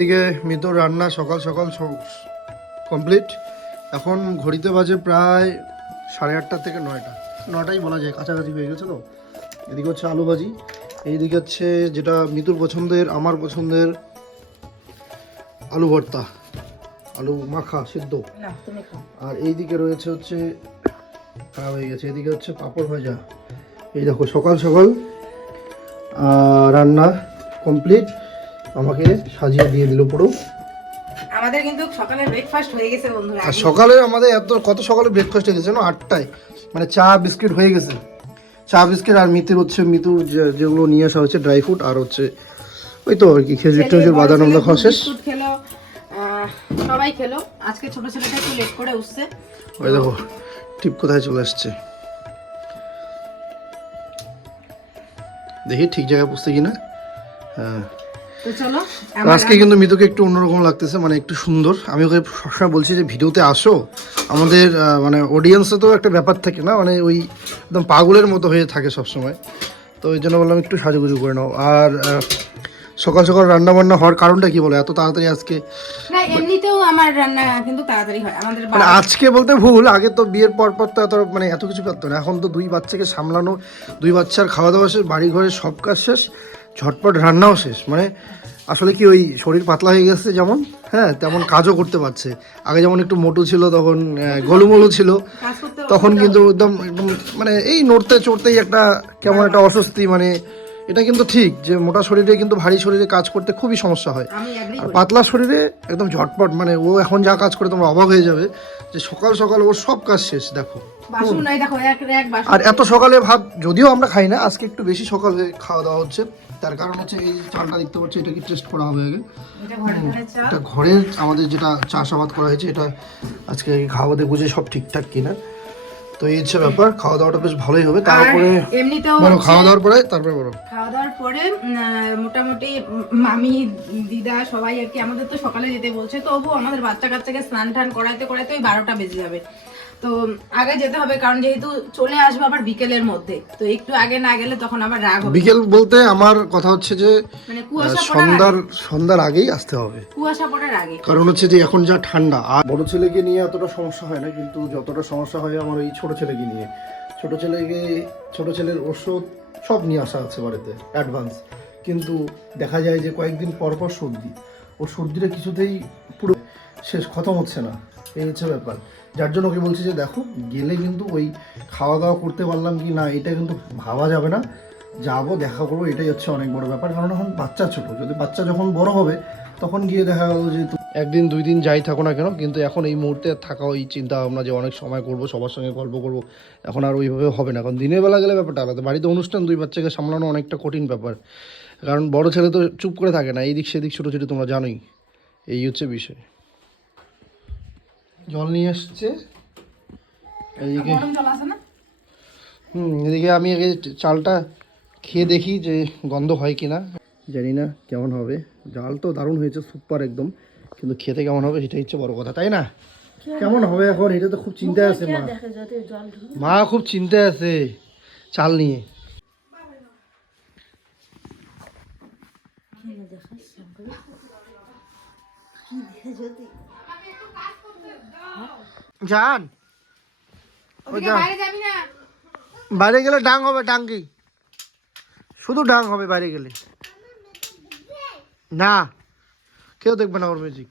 এদিকে মিতুর রান্না সকাল সকাল কমপ্লিট। এখন ঘড়িতে বাজে প্রায় 8:30 থেকে 9টাই বলা যায়, কাছাকাছি হয়ে গেছে। তো এদিকে হচ্ছে আলু ভাজি, এইদিকে হচ্ছে যেটা মিতুর পছন্দের আমার পছন্দের আলু ভর্তা, আলু মাখা সিদ্ধ। আর এইদিকে রয়েছে হচ্ছে খারাপ হয়ে গেছে, এদিকে হচ্ছে পাঁপড় ভাজা। এই দেখো সকাল সকাল রান্না কমপ্লিট, আমাকে সাজিয়ে দিয়ে দিল পুরো। আমাদের কিন্তু সকালে ব্রেকফাস্ট হয়ে গেছে বন্ধুরা। আর সকালে আমাদের কত সকালে ব্রেকফাস্ট হয়ে গেছে না, 8টায়। মানে চা বিস্কিট হয়ে গেছে, চা বিস্কিট। আর মিতুর যেগুলো নিয়ে আসা হচ্ছে ড্রাই ফ্রুট, আর হচ্ছে ওই তো আর কি খেজুর টেজুর বাদাম আমরা খাওয়া শেষ। খেলো, সবাই খেলো। আজকে ছোট ছেলেটা একটু লেট করে উঠছে। ওই দেখো টিপ কোথায় চলে আসছে, দেখি ঠিক জায়গায় বুঝতে কিনা। হ্যাঁ, তো চলো। আজকে কিন্তু মিতুকে একটু অন্যরকম লাগতেছে, মানে একটু সুন্দর। আমি ওকে সবসময় বলছি যে ভিডিওতে আসো, আমাদের মানে অডিয়েন্সে তো একটা ব্যাপার থাকে না, মানে ওই একদম পাগলের মতো হয়ে থাকে সবসময়। তো ওই জন্য বললাম একটু সাজুগুজু করে নাও। আর সকাল সকাল রান্না বান্না হওয়ার কারণটা কি বলো, এত তাড়াতাড়ি আজকে? না, এমনিতেও আমার রান্না কিন্তু তাড়াতাড়ি হয় আমাদের। মানে আজকে বলতে ভুল, আগে তো বিয়ের পর তো এত মানে এত কিছু করতো না। এখন তো 2 বাচ্চাকে সামলানো, 2 বাচ্চার খাওয়া দাওয়া শেষ, বাড়ি ঘরের সব কাজ শেষ, ঝটপট রান্নাও শেষ। মানে আসলে কি ওই শরীর পাতলা হয়ে গেছে যেমন, হ্যাঁ তেমন কাজও করতে পারছে। আগে যেমন একটু মোটু ছিল, তখন গোলুমোলু ছিল, তখন কিন্তু একদম একদম মানে এই নড়তে চড়তেই একটা কেমন একটা অস্বস্তি। মানে এটা কিন্তু ঠিক যে মোটা শরীরে কিন্তু ভারী শরীরে কাজ করতে খুবই সমস্যা হয়। আর পাতলা শরীরে একদম ঝটপট, মানে ও এখন যা কাজ করে তোমরা অবাক হয়ে যাবে যে সকাল সকাল ওর সব কাজ শেষ। দেখো আর এত সকালে ভাত যদিও আমরা খাই না, আজকে একটু বেশি সকালে খাওয়া দাওয়া হচ্ছে। তার কারণ হচ্ছে এই চালটা দেখতে পাচ্ছি, এটা কি টেস্ট করা হবে আগে। এটা ঘরের আমাদের যেটা চাষাবাদ করা হয়েছে, এটা আজকে খাওয়াতে বুঝে সব ঠিকঠাক কিনা। তো এই হচ্ছে ব্যাপার, খাওয়া দাওয়াটা বেশ ভালোই হবে। তারপরে এমনিতেও বলো খাওয়া দাওয়ার পরে, তারপরে বলো খাওয়া দাওয়ার পরে মোটামুটি মামি দিদা সবাই আর কি আমাদের তো সকালে যেতে বলছে। তবু আমাদের বাচ্চা কাচ্চাকে স্নান টান করাইতে করাইতে ওই 12টা বেজে যাবে। তো আগে যেতে হবে, কারণ যেহেতু চলে আসবো আবার বিকেলের মধ্যে, তো একটু আগে না গেলে তখন আবার রাগ হবে। বিকেল বলতে আমার কথা হচ্ছে যে মানে কুয়াশা সন্ধ্যার আগেই আসতে হবে, কুয়াশা পড়ার আগে। কারণ হচ্ছে যে এখন যা ঠান্ডা। আর বড় ছেলেকে নিয়ে এতটা সমস্যা হয় না, কিন্তু যতটা সমস্যা হয় আমার এই ছোট ছেলেকে নিয়ে। ছোট ছেলের ওষুধ সব নিয়ে আসা আছে বাড়িতে অ্যাডভান্স, কিন্তু দেখা যায় যে কয়েকদিন পর পর সর্দি, ও সর্দিটা কিছুতেই পুরো শেষ খতম হচ্ছে না। এই হচ্ছে ব্যাপার, যার জন্য ওকে বলছি যে দেখো গেলে কিন্তু ওই খাওয়া দাওয়া করতে পারলাম কি না এটা কিন্তু ভাবা যাবে না, যাবো দেখা করবো, এটাই হচ্ছে অনেক বড় ব্যাপার। কারণ এখন বাচ্চা ছোট, যদি বাচ্চা যখন বড় হবে তখন গিয়ে দেখা গেল যে একদিন 2 দিন যাই থাকো না কেন, কিন্তু এখন এই মুহূর্তে থাকা ওই চিন্তা ভাবনা যে অনেক সময় করবো সবার সঙ্গে গল্প করবো, এখন আর ওইভাবে হবে না। কারণ দিনের বেলা গেলে ব্যাপারটা আলাদা, বাড়িতে অনুষ্ঠান, 2 বাচ্চাকে সামলানো অনেকটা কঠিন ব্যাপার। কারণ বড় ছেলে তো চুপ করে থাকে না, এইদিক সেদিক ছোটো ছোটো তোমরা জানোই, এই হচ্ছে বিষয়। জল নিয়ে আসছে এইদিকে, এদিকে আমি আগে চালটা খেয়ে দেখি যে গন্ধ হয় কিনা, জানি না কেমন হবে। জাল তো দারুণ হয়েছে, সুপার একদম, কিন্তু খেতে কেমন হবে সেটাই হচ্ছে বড় কথা, তাই না? কেমন হবে এখন এটা তো খুব চিন্তায় আছে মা খুব চিন্তায় আছে চাল নিয়ে। জান বাইরে গেলে ডাং হবে, ডাঙ্গি শুধু ডাং হবে বাইরে গেলে, না কেউ দেখবে না ওর ম্যাজিক।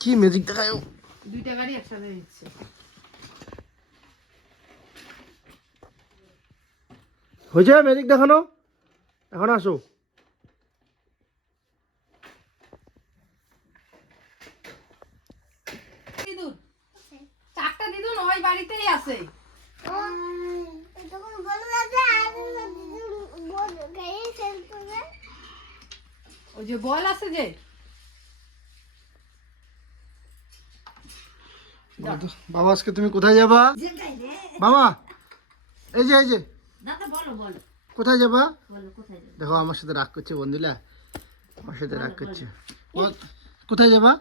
কি ম্যাজিক দেখায় ও? 2টা গাড়ি একসাথে দিচ্ছে। হয়েছে ম্যাজিক দেখানো, এখন আসো। চারটা দিদুন ওই বাড়িতেই আছে। ওই যে বল আছে যে, বাবা আজকে তুমি কোথায় যাবা বাবা? এই যে কোথায় যাবা? দেখো আমার সাথে রাগ করছে বন্ধুরা, আমার সাথে রাগ করছে। কোথায় যাবা?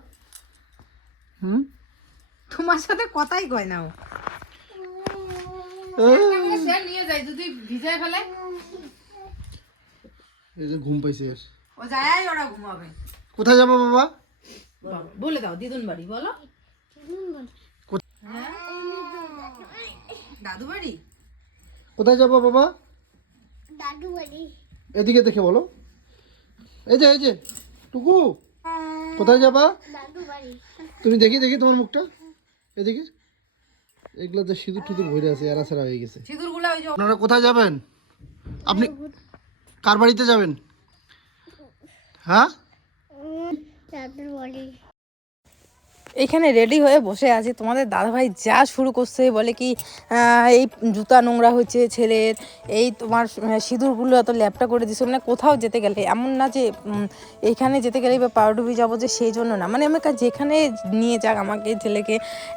তোমার সাথে কথাই কয় না ও। স্যার নিয়ে যাই যদি ভিজায় ফেলে। এই যে ঘুম পাইছে এর। ও যায় ওরা ঘুমাবে। কোথায় যাবো বাবা? বলে দাও দিদুন বাড়ি বলো। দাদু বাড়ি। কোথায় যাবো বাবা? দাদু বাড়ি। এদিকে দেখে বলো। এই যে টুকু কোথায় যাবা? দাদু বাড়ি। তুমি দেখি তোমার মুখটা এদিকে। এগুলোতে সিঁদুর টুদুর ভরে আছে, এরাছাড়া হয়ে গেছে। সিঁদুরগুলো ওই যে আপনারা কোথায় যাবেন? আপনি কার বাড়িতে যাবেন? হ্যাঁ, দাদু বাড়ি। এখানে রেডি হয়ে বসে আছি। তোমাদের দাদাভাই যা শুরু করছে, বলে কি এই জুতা নোংরা হয়েছে ছেলের, এই তোমার সিঁদুরগুলো এত ল্যাপটা করে দিছে। মানে কোথাও যেতে গেলে এমন না যে এইখানে যেতে গেলেই বা পাউডুবি যাবো, যে সেই জন্য না, মানে আমাকে যেখানে নিয়ে যাক আমাকে ছেলেকে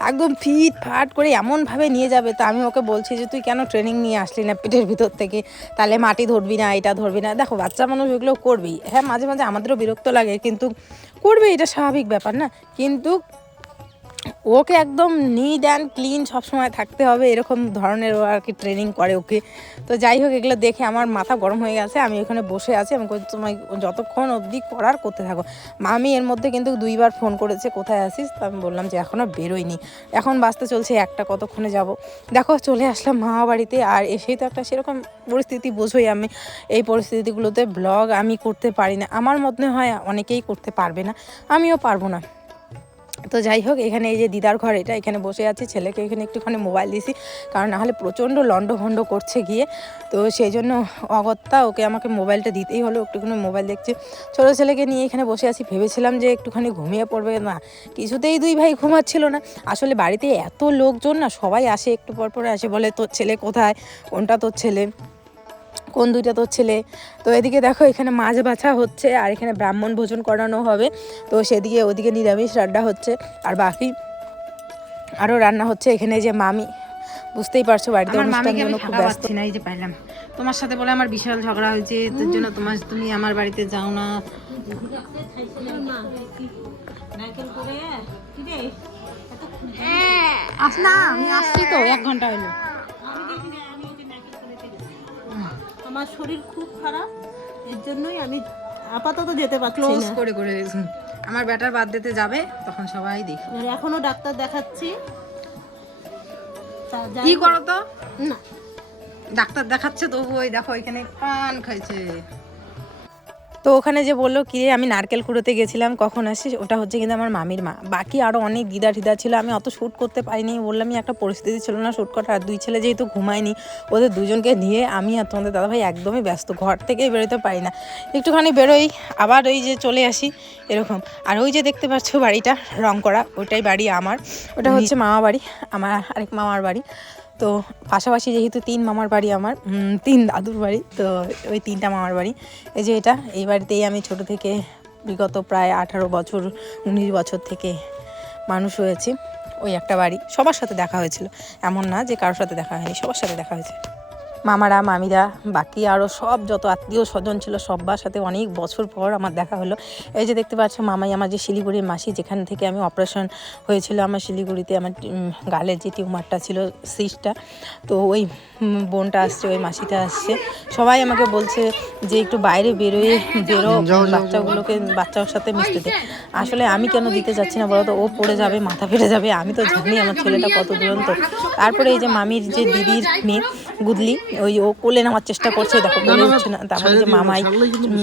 একদম ফিট ফাট করে এমনভাবে নিয়ে যাবে। তা আমি ওকে বলছি যে তুই কেন ট্রেনিং নিয়ে আসলি না পেটের ভিতর থেকে, তাহলে মাটি ধরবি না, এটা ধরবি না। দেখো বাচ্চা মানুষ এগুলো করবেই, হ্যাঁ মাঝে মাঝে আমাদেরও বিরক্ত লাগে, কিন্তু করবে, এটা স্বাভাবিক ব্যাপার না। কিন্তু ওকে একদম নিট অ্যান্ড ক্লিন সবসময় থাকতে হবে, এরকম ধরনের ও আর কি ট্রেনিং করে ওকে। তো যাই হোক, এগুলো দেখে আমার মাথা গরম হয়ে গেছে। আমি ওখানে বসে আছি, আমি তোমায় যতক্ষণ অবধি করার করতে থাকো। মামি এর মধ্যে কিন্তু 2বার ফোন করেছে, কোথায় আসিস? তো আমি বললাম যে এখনও বেরোয়নি, এখন বাসতে চলছে 1টা, কতক্ষণে যাব। দেখো চলে আসলাম মামা বাড়িতে। আর এসেই তো একটা সেরকম পরিস্থিতি, বোঝোই আমি এই পরিস্থিতিগুলোতে ব্লগ আমি করতে পারি না। আমার মনে হয় অনেকেই করতে পারবে না, আমিও পারবো না। তো যাই হোক, এখানে এই যে দিদার ঘর, এটা এখানে বসে আছি, ছেলেকে এখানে একটুখানি মোবাইল দিছি, কারণ নাহলে প্রচণ্ড লন্ডভন্ড করছে গিয়ে। তো সেই জন্য অগত্যা ওকে আমাকে মোবাইলটা দিতেই হলো, একটুখানি মোবাইল দেখছি। ছোটো ছেলেকে নিয়ে এখানে বসে আছি, ভেবেছিলাম যে একটুখানি ঘুমিয়ে পড়বে, না কিছুতেই 2 ভাই ঘুমাচ্ছিল না। আসলে বাড়িতে এত লোকজন না, সবাই আসে একটু পর পরে আসে, বলে তোর ছেলে কোথায়, কোনটা তোর ছেলে, কোন 2টা তোর ছেলে। তো এদিকে দেখো এখানে মাছ বাছা হচ্ছে, আর এখানে ব্রাহ্মণ ভোজন করানো হবে। তো সেদিকে ওদিকে নিরামিষ রান্না হচ্ছে, আর বাকি আরও রান্না হচ্ছে। এখানে যে মামি, বুঝতেই পারছো বাড়িতে অনুষ্ঠানের জন্য খুব ব্যস্ত। না এই যে পাইলাম তোমার সাথে, বলে আমার বিশাল ঝগড়া হয়েছে, তোর জন্য তুমি আমার বাড়িতে যাও না। আস না, আমি আসছি তো, 1 ঘন্টা হলো। আমার শরীর খুব খারাপ, এর জন্যই আমি আপাতত যেতে পারছি ক্লোজ না। করে আমার ব্যাটার বাদ দিতে যাবে, তখন সবাই দেখো। আর এখনো ডাক্তার দেখাচ্ছি। কি করো তো, না ডাক্তার দেখাচ্ছে তবু ওই দেখো এখানে পান খাইছে। তো ওখানে যে বললো কি রে, আমি নারকেল কুড়োতে গেছিলাম, কখন আসিস? ওটা হচ্ছে কিন্তু আমার মামির মা। বাকি আরও অনেক দিদা ঠিদা ছিল, আমি অত শ্যুট করতে পারিনি, বললামই একটা পরিস্থিতি ছিল না শ্যুট করার। আর 2 ছেলে যেহেতু ঘুমায়নি, ওদের 2জনকে নিয়ে আমি আর তোমাদের দাদাভাই একদমই ব্যস্ত, ঘর থেকেই বেরোতে পারি না। একটুখানি বেরোই, আবার ওই যে চলে আসি, এরকম। আর ওই যে দেখতে পাচ্ছ বাড়িটা রং করা, ওইটাই বাড়ি আমার, ওটা হচ্ছে মামা বাড়ি, আমার আরেক মামার বাড়ি। তো পাশাপাশি যেহেতু 3 মামার বাড়ি আমার, 3 দাদুর বাড়ি, তো ওই 3টা মামার বাড়ি। এই যে এটা, এই বাড়িতেই আমি ছোট থেকে বিগত প্রায় 18 বছর 19 বছর থেকে মানুষ হয়েছি। ওই একটা বাড়ি, সবার সাথে দেখা হয়েছিল, এমন না যে কারোর সাথে দেখা হয়নি, সবার সাথে দেখা হয়েছে। মামারা মামিরা বাকি আরও সব যত আত্মীয় স্বজন ছিল সবার সাথে অনেক বছর পর আমার দেখা হলো। এই যে দেখতে পাচ্ছ মামাই আমার যে শিলিগুড়ির মাসি, যেখান থেকে আমি অপারেশন হয়েছিল আমার শিলিগুড়িতে, আমার গালের যে টিউমারটা ছিল সিস্টটা, তো ওই বোনটা আসছে, ওই মাসিটা আসছে। সবাই আমাকে বলছে যে একটু বাইরে বেরো বাচ্চাগুলোকে, বাচ্চার সাথে মিশতে দে। আসলে আমি কেন দিতে যাচ্ছি না বলো তো, ও পড়ে যাবে, মাথা ফেটে যাবে, আমি তো জানি আমার ছেলেটা কত দুরন্ত। তারপরে এই যে মামির যে দিদির মেয়ে গুদলি, ওই ও কোলে নেওয়ার চেষ্টা করছে, দেখো কোলে উঠছে না। তারপরে যে মামাই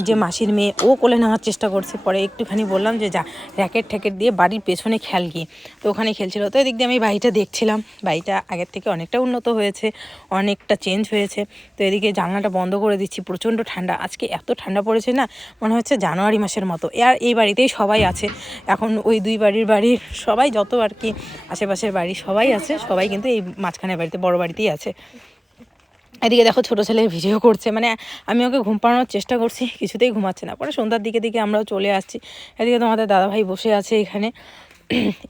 যে মাসির মেয়ে, ও কোলে নেওয়ার চেষ্টা করছে। পরে একটুখানি বললাম যে যা র্যাকেট ট্যাকেট দিয়ে বাড়ির পেছনে খেল গিয়ে, তো ওখানে খেলছিল। তো এদিক দিয়ে আমি বাড়িটা দেখছিলাম, বাড়িটা আগের থেকে অনেকটা উন্নত হয়েছে, অনেকটা চেঞ্জ হয়েছে। তো এদিকে জানলাটা বন্ধ করে দিচ্ছি, প্রচণ্ড ঠান্ডা, আজকে এত ঠান্ডা পড়েছে না, মনে হচ্ছে জানুয়ারি মাসের মতো। আর এই বাড়িতেই সবাই আছে এখন, ওই 2 বাড়ির সবাই, যত আর কি আশেপাশের বাড়ি সবাই আছে, সবাই কিন্তু এই মাঝখানের বাড়িতে, বড় বাড়িতেই আছে। এদিকে দেখো ছোটো ছেলে ভিডিও করছে, মানে আমি ওকে ঘুম পাড়ানোর চেষ্টা করছি, কিছুতেই ঘুমাচ্ছে না। পরে সন্ধ্যার দিকে আমরাও চলে আসছি। এদিকে তোমাদের দাদাভাই বসে আছে এখানে।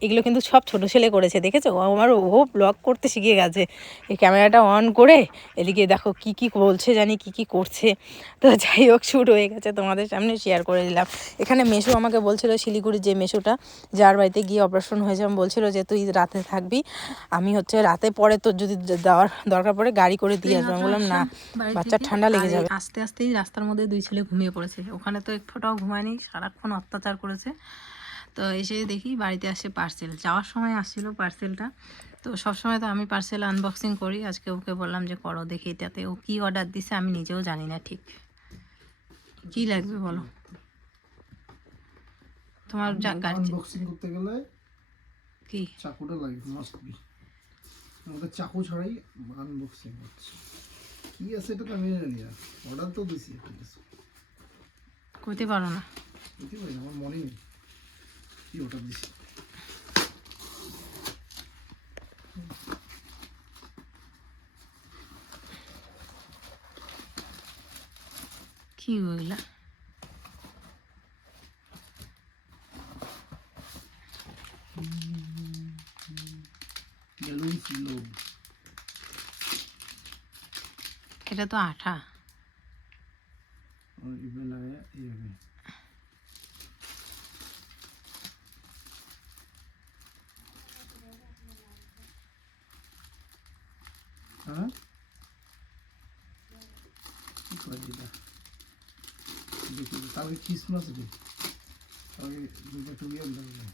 এগুলো কিন্তু সব ছোটো ছেলে করেছে, দেখেছো? ও ব্লগ করতে শিখে গেছে, এই ক্যামেরাটা অন করে এদিকে দেখো কি কি বলছে জানি কি কি করছে। তো যাই হোক, শ্যুট হয়ে গেছে, তোমাদের সামনে শেয়ার করে দিলাম। এখানে মেশো আমাকে বলছিল, শিলিগুড়ির যে মেশোটা, যার বাড়িতে গিয়ে অপারেশন হয়েছে, আমি বলছিল যে তুই রাতে থাকবি, আমি হচ্ছে রাতে পরে তোর যদি দেওয়ার দরকার পড়ে গাড়ি করে দিয়ে আসবো। আমি বললাম না, বাচ্চার ঠান্ডা লেগে যাবে। আস্তে আস্তেই রাস্তার মধ্যে দুই ছেলে ঘুমিয়ে পড়েছে, ওখানে তো এক ফোঁটাও ঘুমায়নি, সারাক্ষণ অত্যাচার করেছে। তো এসে দেখি বাড়িতে আসে পার্সেল, যাওয়ার সময় আসছিল পার্সেলটা। তো সবসময় তো আমি পার্সেল আনবক্সিং করি, আজকে ওকে বললাম যে করো দেখি, এটাতে ও কী অর্ডার দিছে আমি নিজেও জানি না ঠিক। কি লাগবে বলো তোমার গাড়ি? আনবক্সিং করতে গেলে কি চাকুটা লাগে, মাস্ট বি। আমাদের চাকু ছাড়াই আনবক্সিং হচ্ছে। কি আছে এটা তো আমি জানি না, অর্ডার তো দিছি, ঠিক আছে করতে পারো না? বুঝতে পারি না, আমার মনে নেই কি অর্ডার দিছি। কি ওইগুলা? বেলুন লোড, এটা তো আঠা। और इसमें लगाया ये भी। हाँ कर दिया, देखिए ताकि क्रिसमस भी ताकि दूसरा तो भी अंदर है।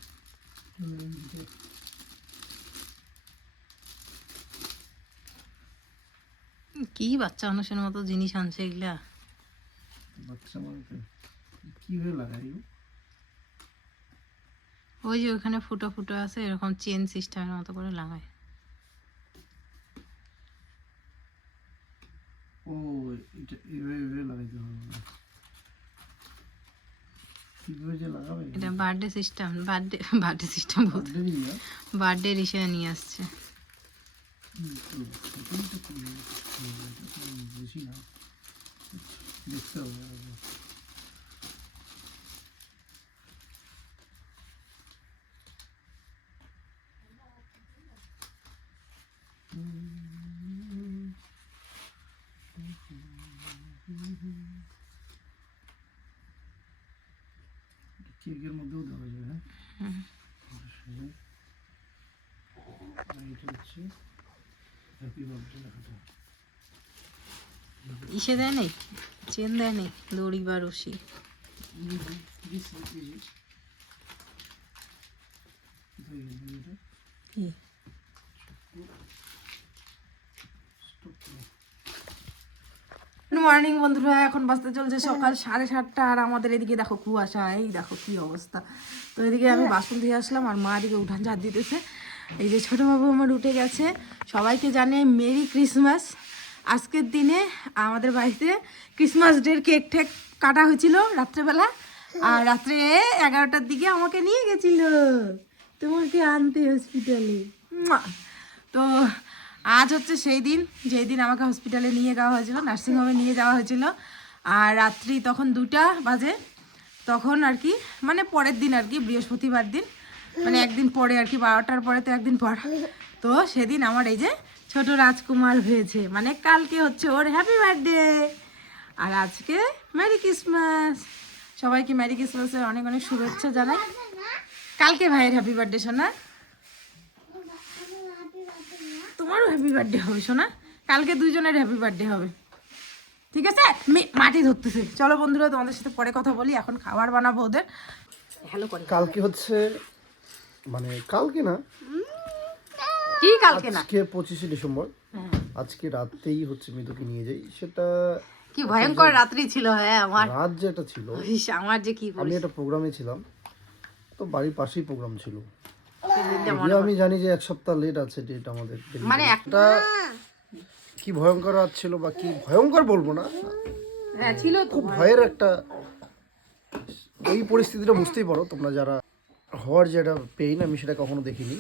কি বাচ্চা মানুষের মতো জিনিস আনছে এগুলা। বাচ্চা মানুষ কিভাবে লাগাই? ওই যে ওখানে ফুটো ফুটো আছে, এরকম চেন সিস্টেমের মতো করে লাগায়। ও এটা এইভাবে লাগাইতে হবে, কিভাবে যে লাগাবে? এটা বার্থডে সিস্টেম, বার্থডে সিস্টেম বলতে বার্থডে হিসেবে নিয়ে আসছে। বুঝি না, দেখতে হবে। কেকের মধ্যেও দেওয়া যাবে। হ্যাঁ এটা হচ্ছে হ্যাপি বার্থডে লেখাটা। ইসে দেয় নেই, চেন দেয় নেই, দড়ি বা রশি। কি গুড মর্নিং বন্ধুরা, এখন বাজতে চলছে সকাল 7:30, আর আমাদের এদিকে দেখো কুয়াশা, এই দেখো কি অবস্থা। তো এদিকে আমি বাসন দিয়ে আসলাম, আর মা এদিকে উঠান ঝাড় দিতেছে। এই যে ছোটো বাবু আমার উঠে গেছে। সবাইকে জানিয়ে মেরি ক্রিসমাস। আজকের দিনে আমাদের বাড়িতে ক্রিসমাস ডের কেক ঠেক কাটা হয়েছিল রাত্রেবেলা, আর রাত্রে 11টার দিকে আমাকে নিয়ে গেছিল তোমাকে আনতে হসপিটালে। তো আজ হচ্ছে সেই দিন যেই দিন আমাকে হসপিটালে নিয়ে যাওয়া হয়েছিল, নার্সিংহোমে নিয়ে যাওয়া হয়েছিল। আর রাত্রি তখন 2টা বাজে, তখন আর কি মানে পরের দিন আর কি, বৃহস্পতিবার দিন, মানে একদিন পরে আর কি, 12টার পরে তো একদিন পর। তো সেদিন আমার এই যে ছোট রাজকুমার হয়েছে, মানে কালকে হচ্ছে ওর হ্যাপি বার্থডে, আর আজকে মেরি ক্রিসমাস। সবাইকে মেরি ক্রিসমাসের অনেক অনেক শুভেচ্ছা জানাই। কালকে ভাইয়ের হ্যাপি বার্থডে শোনা, তোমারও হ্যাপি বার্থডে হবে শোনা, কালকে দুইজনের হ্যাপি বার্থডে হবে, ঠিক আছে? মাটি ধরতেছে। চলো বন্ধুরা, তোমাদের সাথে পরে কথা বলি, এখন খাবার বানাবো ওদের। হ্যালো করে কালকে হচ্ছে, মানে কালকে না, কি কালকে না, আজকে 25শে ডিসেম্বর। আজকে রাতেই হচ্ছে মিতুকে নিয়ে যাই। সেটা কি ভয়ঙ্কর রাত্রি ছিল। হ্যাঁ আমার রাত যেটা ছিল, আমার যে কি আমি একটা প্রোগ্রামে ছিলাম, তো বাড়ির পাশেই প্রোগ্রাম ছিল। পরিস্থিতি যদিও আমি জানি যে 1 সপ্তাহ লেট আছে ডেট আমাদের, মানে একটা কি ভয়ঙ্কর রাত ছিল, বা কি ভয়ঙ্কর বলবো না, হ্যাঁ ছিল তো। খুব ভয়ের একটা, ওই পরিস্থিতিটা বুঝতেই পারো তোমরা যারা, হওয়ার যেটা পেইন আমি সেটা কখনো দেখিনি।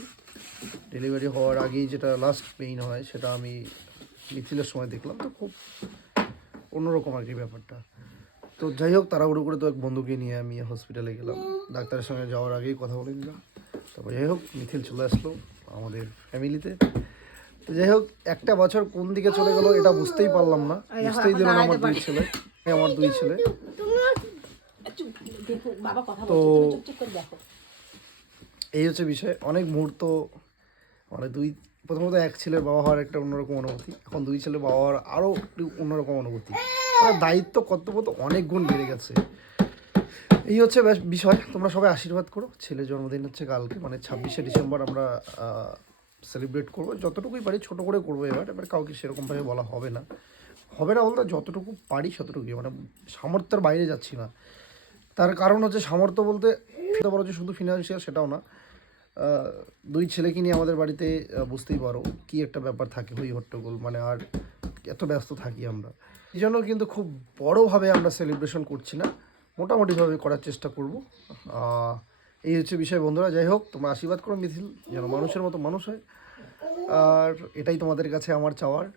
ডেলিভারি হওয়ার আগেই যেটা লাস্ট পেইন হয় সেটা আমি মিছিলের সময় দেখলাম, তো খুব অন্যরকম আর কি ব্যাপারটা। তো যাই হোক, তাড়াহুড়ো করে তো এক বন্ধুকে নিয়ে আমি হসপিটালে গেলাম, ডাক্তারের সঙ্গে যাওয়ার আগেই কথা বলে দিলাম। তারপর যাই হোক মিথিল চলে আসলো আমাদের ফ্যামিলিতে। তো যাই হোক একটা বছর কোন দিকে চলে গেল এটা বুঝতেই পারলাম না, বুঝতেই দিল না আমার দুই ছেলে, আমার দুই ছেলে। বাবা কথা তো বলছে, চুপ করে দেখো। এই হচ্ছে বিষয়। অনেক মুহূর্ত মানে প্রথমত এক ছেলের বাবা হওয়ার একটা অন্যরকম অনুভূতি, এখন দুই ছেলের বাবা হওয়ার আরও একটু অন্যরকম অনুভূতি, মানে দায়িত্ব কর্তব্য তো অনেক গুণ বেড়ে গেছে। এই হচ্ছে বিষয়। তোমরা সবাই আশীর্বাদ করো। ছেলের জন্মদিন হচ্ছে কালকে, মানে 26শে ডিসেম্বর আমরা সেলিব্রেট করবো, যতটুকুই পারি ছোটো করে করবো। এবার কাউকে সেরকমভাবে বলা হবে না বলতে যতটুকু পারি ততটুকুই, মানে সামর্থ্যের বাইরে যাচ্ছি না। তার কারণ হচ্ছে সামর্থ্য বলতে বড় যে শুধু ফিনান্সিয়াল সেটাও না, দুই ছেলেকে নিয়ে আমাদের বাড়িতে বুঝতেই পারো কি একটা ব্যাপার থাকে, হই হট্টগোল, মানে আর এত ব্যস্ত থাকি আমরা। এই জন্য কিন্তু খুব বড়োভাবে আমরা সেলিব্রেশন করছি না, মোটামুটিভাবে করার চেষ্টা করব। এই হচ্ছে বিষয় বন্ধুরা। যাই হোক, তোমরা আশীর্বাদ করো মিথিল যেন মানুষের মতো মানুষ হয়, আর এটাই তোমাদের কাছে আমার চাওয়ার।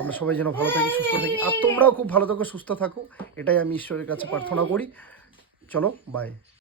আমরা সবাই যেন ভালো থাকি, সুস্থ থাকি, আর তোমরাও খুব ভালো থাকো, সুস্থ থাকো, এটাই আমি ঈশ্বরের কাছে প্রার্থনা করি। চলো, বাই।